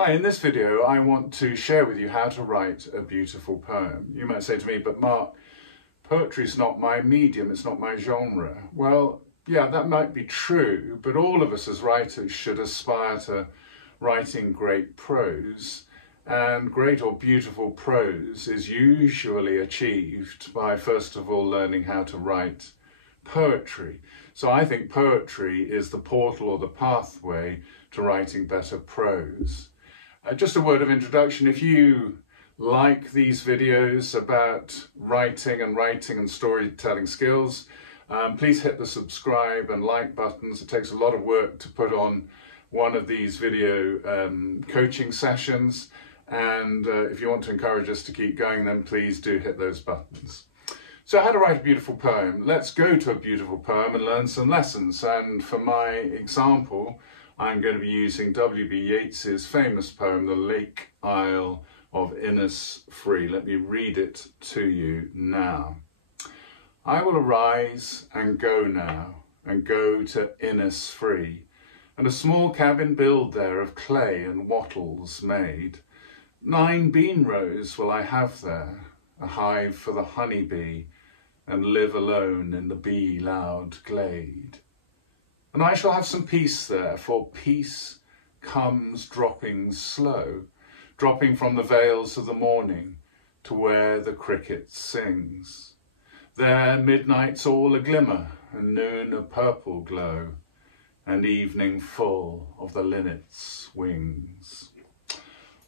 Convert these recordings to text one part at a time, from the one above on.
Hi, in this video I want to share with you how to write a beautiful poem. You might say to me, but Mark, poetry's not my medium, it's not my genre. Well, yeah, that might be true, but all of us as writers should aspire to writing great prose, and great or beautiful prose is usually achieved by first of all learning how to write poetry. So I think poetry is the portal or the pathway to writing better prose. Just a word of introduction. If you like these videos about writing and storytelling skills, please hit the subscribe and like buttons. It takes a lot of work to put on one of these video coaching sessions, and if you want to encourage us to keep going, then please do hit those buttons. So how to write a beautiful poem. Let's go to a beautiful poem and learn some lessons. And for my example, I'm going to be using W.B. Yeats's famous poem, The Lake Isle of Innisfree. Let me read it to you now. I will arise and go now, and go to Innisfree, and a small cabin build there of clay and wattles made. 9 bean rows will I have there, a hive for the honey bee, and live alone in the bee-loud glade. And I shall have some peace there, for peace comes dropping slow, dropping from the vales of the morning to where the cricket sings. There midnight's all a glimmer, and noon a purple glow, and evening full of the linnet's wings.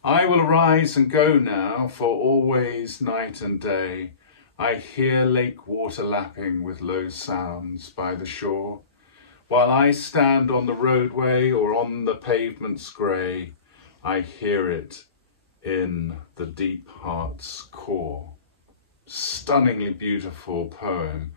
I will arise and go now, for always night and day I hear lake water lapping with low sounds by the shore. While I stand on the roadway or on the pavement's grey, I hear it in the deep heart's core. Stunningly beautiful poem.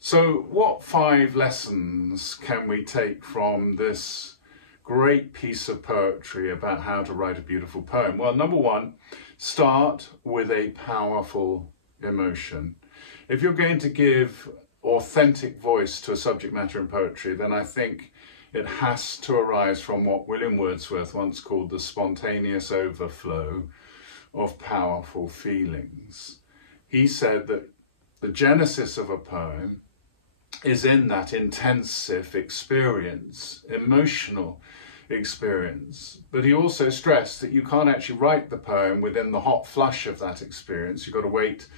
So what 5 lessons can we take from this great piece of poetry about how to write a beautiful poem? Well, number 1, start with a powerful emotion. If you're going to give authentic voice to a subject matter in poetry, then I think it has to arise from what William Wordsworth once called the spontaneous overflow of powerful feelings. He said that the genesis of a poem is in that intensive experience, emotional experience. But he also stressed that you can't actually write the poem within the hot flush of that experience. You've got to wait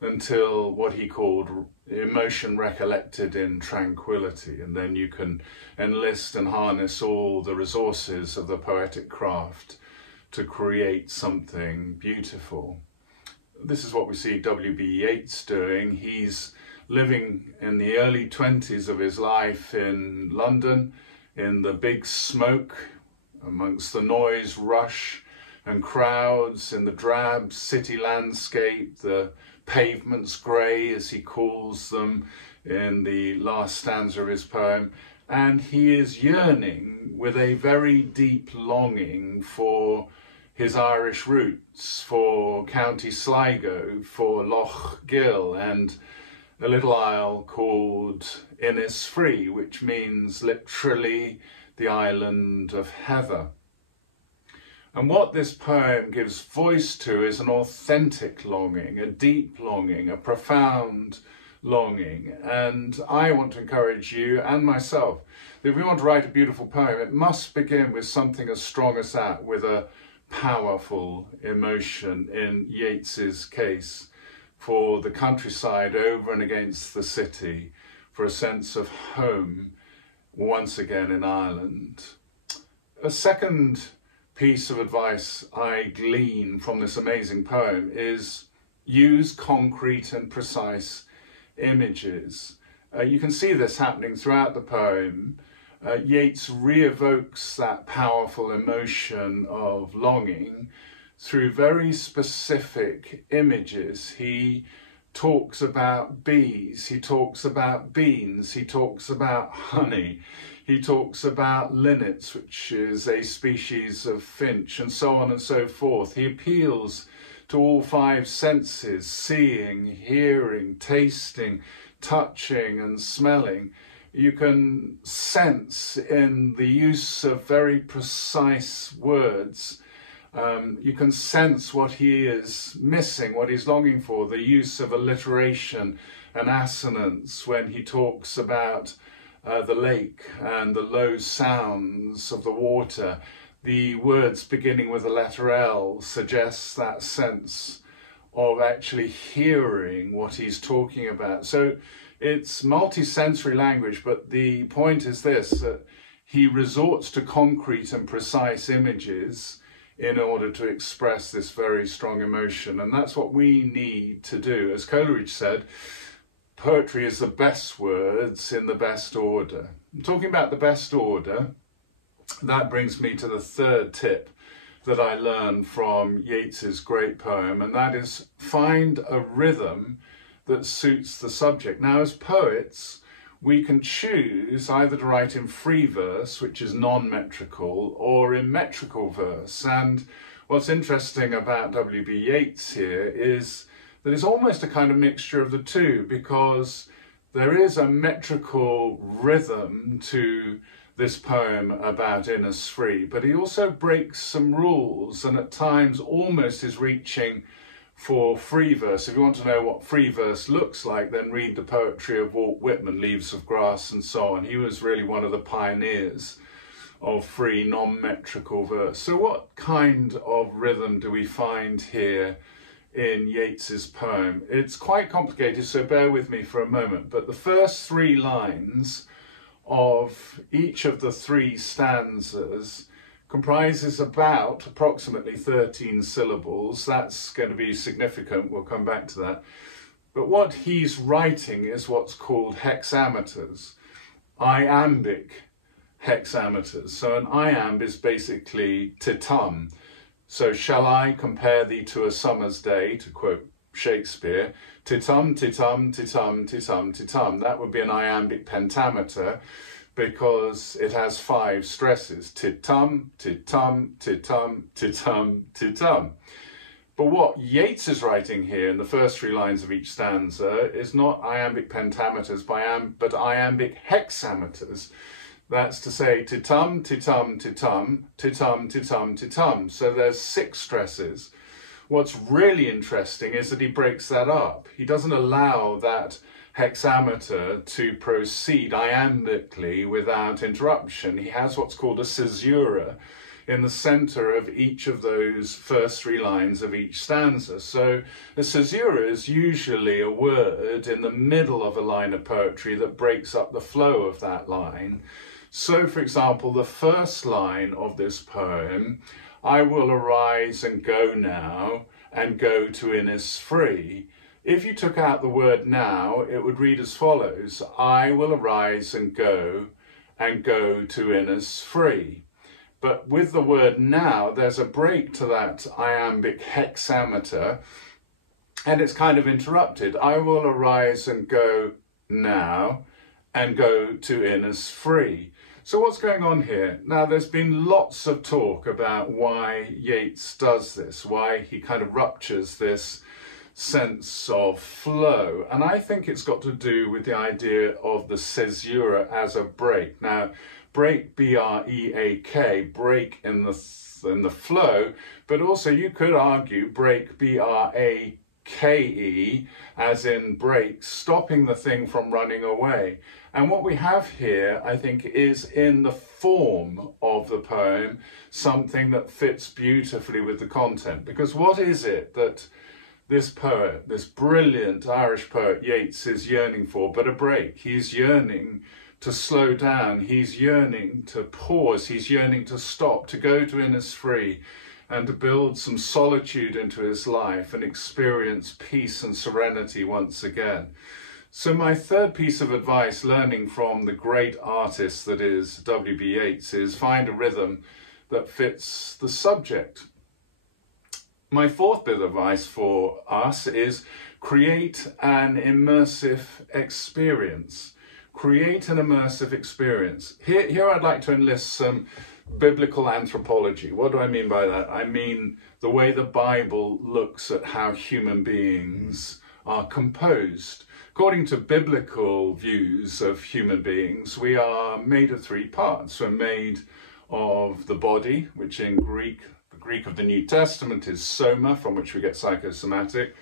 until what he called emotion recollected in tranquility, and then you can enlist and harness all the resources of the poetic craft to create something beautiful. This is what we see W.B. Yeats doing. He's living in the early 20s of his life in London, in the big smoke, amongst the noise, rush and crowds, in the drab city landscape, the pavements grey, as he calls them in the last stanza of his poem, and he is yearning with a very deep longing for his Irish roots, for County Sligo, for Loch Gill, and a little isle called Innisfree, which means literally the island of heather. And what this poem gives voice to is an authentic longing, a deep longing, a profound longing. And I want to encourage you and myself that if we want to write a beautiful poem, it must begin with something as strong as that, with a powerful emotion, in Yeats's case, for the countryside over and against the city, for a sense of home once again in Ireland. A second piece of advice I glean from this amazing poem is use concrete and precise images. You can see this happening throughout the poem. Yeats re-evokes that powerful emotion of longing through very specific images. He talks about bees, he talks about beans, he talks about honey, he talks about linnets, which is a species of finch, and so on and so forth. He appeals to all 5 senses, seeing, hearing, tasting, touching and smelling. You can sense in the use of very precise words, you can sense what he is missing, what he's longing for, the use of alliteration and assonance when he talks about the lake and the low sounds of the water. The words beginning with the letter L suggests that sense of actually hearing what he's talking about. So it's multi-sensory language, but the point is this, that he resorts to concrete and precise images in order to express this very strong emotion. And that's what we need to do. As Coleridge said, poetry is the best words in the best order. I'm talking about the best order. That brings me to the third tip that I learned from Yeats's great poem, and that is find a rhythm that suits the subject. Now, as poets, we can choose either to write in free verse, which is non-metrical, or in metrical verse. And what's interesting about W.B. Yeats here is that it's almost a kind of mixture of the two, because there is a metrical rhythm to this poem about Innisfree, but he also breaks some rules and at times almost is reaching for free verse. If you want to know what free verse looks like, then read the poetry of Walt Whitman, Leaves of Grass and so on. He was really one of the pioneers of free non-metrical verse. So what kind of rhythm do we find here in Yeats's poem? It's quite complicated, so bear with me for a moment, but the first 3 lines of each of the 3 stanzas comprises about approximately 13 syllables. That's going to be significant, we'll come back to that. But what he's writing is what's called hexameters, iambic hexameters. So an iamb is basically titum. So shall I compare thee to a summer's day, to quote Shakespeare, titum, titum, titum, titum, titum. That would be an iambic pentameter because it has 5 stresses. Titum, titum, titum, titum, titum. But what Yeats is writing here in the first 3 lines of each stanza is not iambic pentameters but iambic hexameters. That's to say titum, titum, titum, titum, titum, titum. So there's 6 stresses. What's really interesting is that he breaks that up. He doesn't allow that hexameter to proceed iambically without interruption. He has what's called a caesura in the center of each of those first 3 lines of each stanza. So a caesura is usually a word in the middle of a line of poetry that breaks up the flow of that line. So, for example, the first line of this poem, I will arise and go now and go to Innisfree. If you took out the word now, it would read as follows, I will arise and go to Innisfree. But with the word now, there's a break to that iambic hexameter, and it's kind of interrupted. I will arise and go now and go to Innisfree. So what's going on here? Now, there's been lots of talk about why Yeats does this, why he kind of ruptures this sense of flow. And I think it's got to do with the idea of the caesura as a break. Now, break, B-R-E-A-K, break in the flow, but also you could argue break, B-R-A-K-E, as in break, stopping the thing from running away. And what we have here, I think, is in the form of the poem, something that fits beautifully with the content. Because what is it that this poet, this brilliant Irish poet Yeats is yearning for but a break? He's yearning to slow down, he's yearning to pause, he's yearning to stop, to go to Innisfree and to build some solitude into his life and experience peace and serenity once again. So my third piece of advice, learning from the great artist that is W.B. Yeats, is find a rhythm that fits the subject. My fourth bit of advice for us is create an immersive experience. Create an immersive experience. Here I'd like to enlist some biblical anthropology. What do I mean by that? I mean the way the Bible looks at how human beings are composed. According to biblical views of human beings, we are made of three parts. We're made of the body, which in Greek, the Greek of the New Testament is soma, from which we get psychosomatic.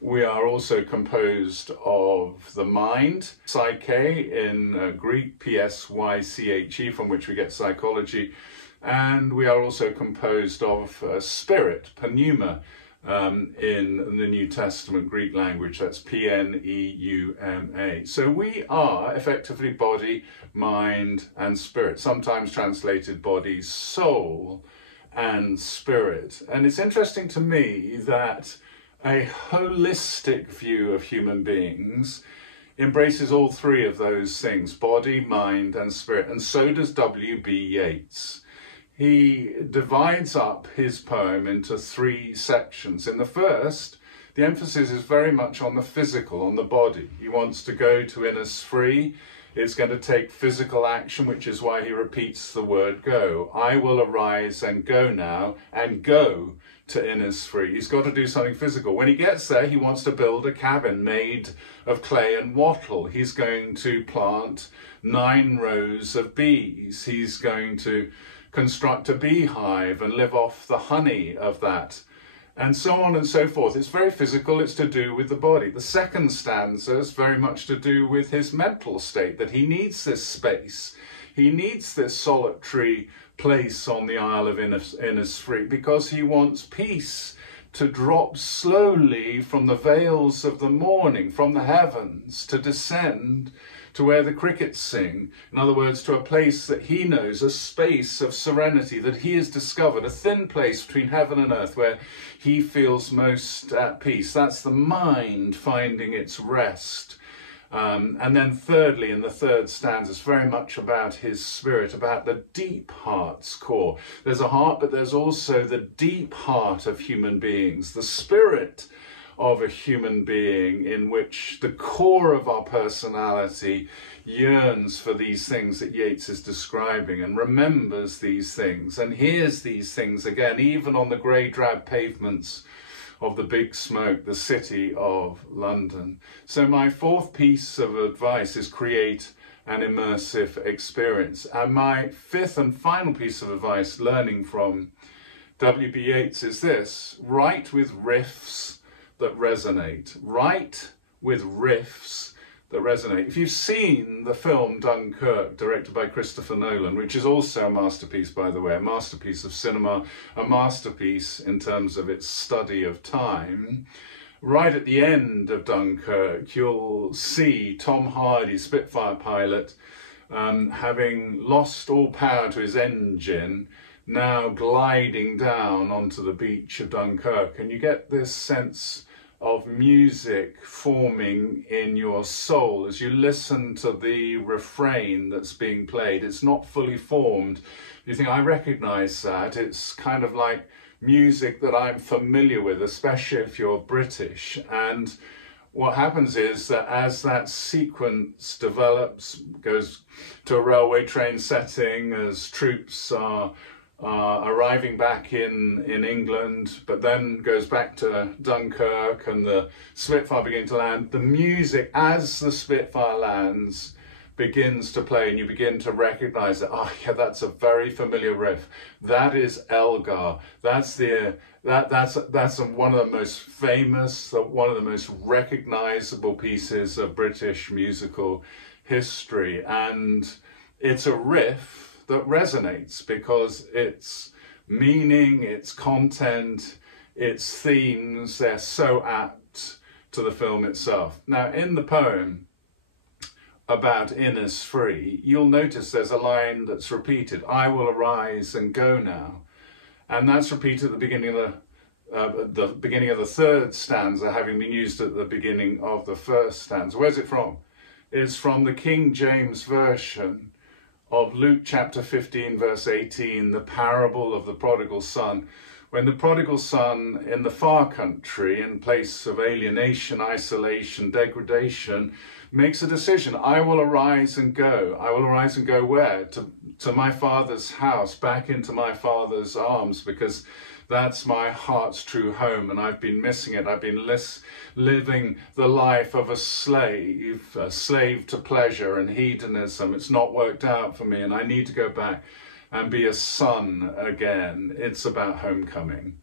We are also composed of the mind, psyche, in Greek, psyche, from which we get psychology. And we are also composed of spirit, pneuma, in the New Testament Greek language. That's pneuma. So we are effectively body, mind, and spirit, sometimes translated body, soul, and spirit. And it's interesting to me that a holistic view of human beings embraces all three of those things, body, mind, and spirit. And so does W.B. Yeats. He divides up his poem into three sections. In the first, the emphasis is very much on the physical, on the body. He wants to go to Innisfree. It's going to take physical action, which is why he repeats the word go. I will arise and go now, and go to Innisfree. He's got to do something physical. When he gets there, he wants to build a cabin made of clay and wattle. He's going to plant 9 rows of bees. He's going to construct a beehive and live off the honey of that, and so on and so forth. It's very physical. It's to do with the body. The second stanza is very much to do with his mental state, that he needs this space. He needs this solitary place on the Isle of Innisfree because he wants peace to drop slowly from the veils of the morning, from the heavens, to descend to where the crickets sing. In other words, to a place that he knows, a space of serenity that he has discovered, a thin place between heaven and earth where he feels most at peace. That's the mind finding its rest. And then thirdly, in the third stanza, it's very much about his spirit, about the deep heart's core. There's a heart, but there's also the deep heart of human beings, the spirit of a human being in which the core of our personality yearns for these things that Yeats is describing and remembers these things and hears these things again, even on the grey drab pavements of the big smoke, the city of London. So my fourth piece of advice is create an immersive experience. And my fifth and final piece of advice, learning from W.B. Yeats, is this: write with riffs that resonate. Write with riffs that resonate. If you've seen the film Dunkirk, directed by Christopher Nolan, which is also a masterpiece, by the way, a masterpiece of cinema, a masterpiece in terms of its study of time, right at the end of Dunkirk, you'll see Tom Hardy, Spitfire pilot, having lost all power to his engine, now gliding down onto the beach of Dunkirk. And you get this sense of music forming in your soul as you listen to the refrain that's being played. It's not fully formed. You think, I recognize that. It's kind of like music that I'm familiar with, especially if you're British. And what happens is that as that sequence develops, goes to a railway train setting, as troops are arriving back in England, but then goes back to Dunkirk and the Spitfire begins to land, the music as the Spitfire lands begins to play and you begin to recognize that, oh yeah, that's a very familiar riff. That is Elgar. That's one of the most famous, one of the most recognizable pieces of British musical history. And it's a riff that resonates because its meaning, its content, its themes, they're so apt to the film itself. Now, in the poem about Innisfree, you'll notice there's a line that's repeated, I will arise and go now. And that's repeated at the beginning of the third stanza, having been used at the beginning of the first stanza. Where's it from? It's from the King James Version of Luke chapter 15, verse 18, the parable of the prodigal son. When the prodigal son in the far country, in place of alienation, isolation, degradation, makes a decision, I will arise and go. I will arise and go where? to my Father's house, back into my Father's arms, because that's my heart's true home, and I've been missing it. I've been living the life of a slave to pleasure and hedonism. It's not worked out for me, and I need to go back and be a son again. It's about homecoming.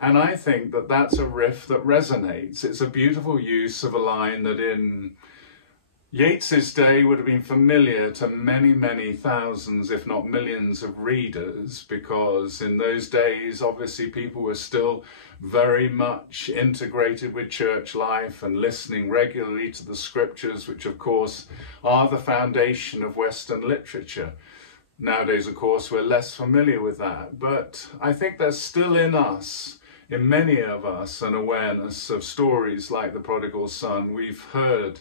And I think that that's a riff that resonates. It's a beautiful use of a line that in Yeats's day would have been familiar to many, many thousands, if not millions of readers, because in those days, obviously, people were still very much integrated with church life and listening regularly to the scriptures, which of course are the foundation of Western literature. Nowadays, of course, we're less familiar with that, but I think there's still in us, in many of us, an awareness of stories like The Prodigal Son. We've heard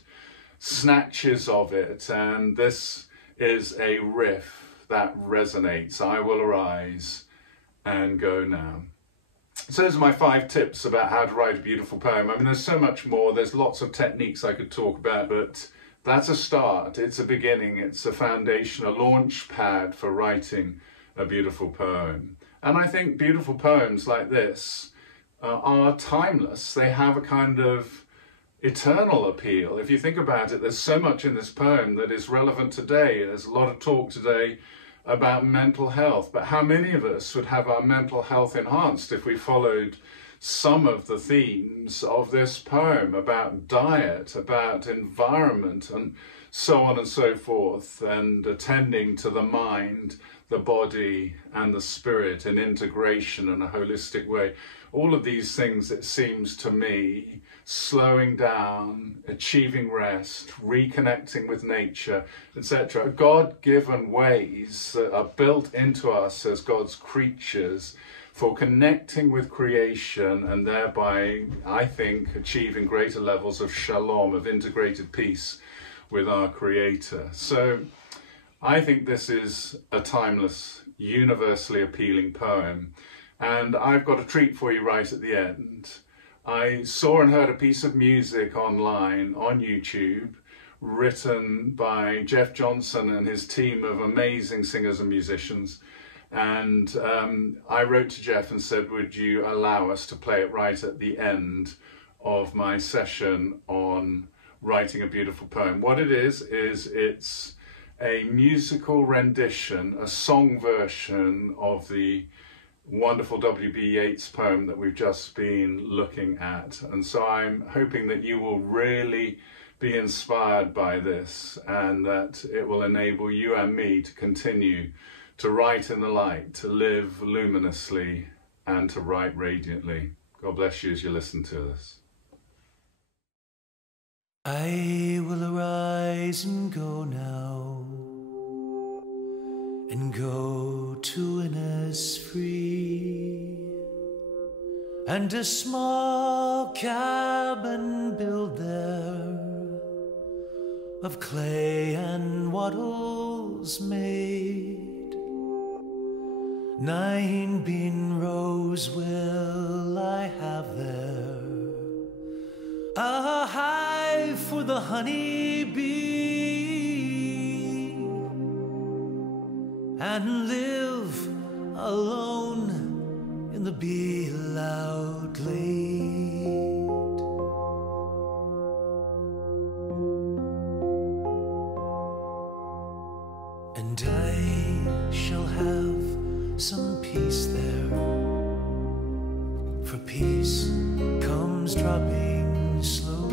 snatches of it, and this is a riff that resonates. I will arise and go now. So those are my 5 tips about how to write a beautiful poem. I mean, there's so much more. There's lots of techniques I could talk about, but that's a start. It's a beginning. It's a foundation, a launch pad for writing a beautiful poem. And I think beautiful poems like this are timeless. They have a kind of eternal appeal. If you think about it, there's so much in this poem that is relevant today. There's a lot of talk today about mental health, but how many of us would have our mental health enhanced if we followed some of the themes of this poem about diet, about environment, and so on and so forth, and attending to the mind, the body, and the spirit in integration in a holistic way. All of these things, it seems to me, slowing down, achieving rest, reconnecting with nature, etc. God-given ways that are built into us as God's creatures for connecting with creation and thereby, I think, achieving greater levels of shalom, of integrated peace with our Creator. So I think this is a timeless, universally appealing poem. And I've got a treat for you right at the end. I saw and heard a piece of music online on YouTube written by Jeff Johnson and his team of amazing singers and musicians. And I wrote to Jeff and said, would you allow us to play it right at the end of my session on writing a beautiful poem? What it is it's a musical rendition, a song version of the wonderful W.B. Yeats poem that we've just been looking at. And so I'm hoping that you will really be inspired by this and that it will enable you and me to continue to write in the light, to live luminously, and to write radiantly. God bless you as you listen to this. I will arise and go now, and go to Innisfree, and a small cabin build there, of clay and wattles made. 9 bean rows will I have there, a hive for the honey bee, and live alone in the bee-loud glade. And I shall have some peace there, for peace comes dropping slow,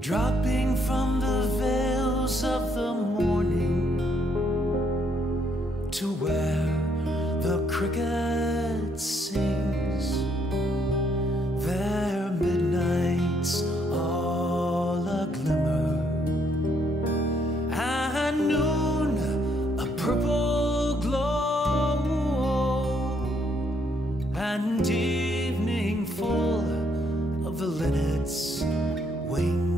dropping from the veils of the morning to where the cricket sings their midnights all a glimmer, and noon a purple glow, and evening full of the linnet's wings.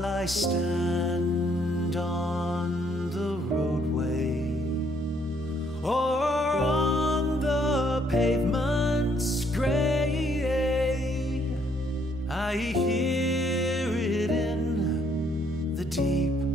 while I stand on the roadway or on the pavement's gray, I hear it in the deep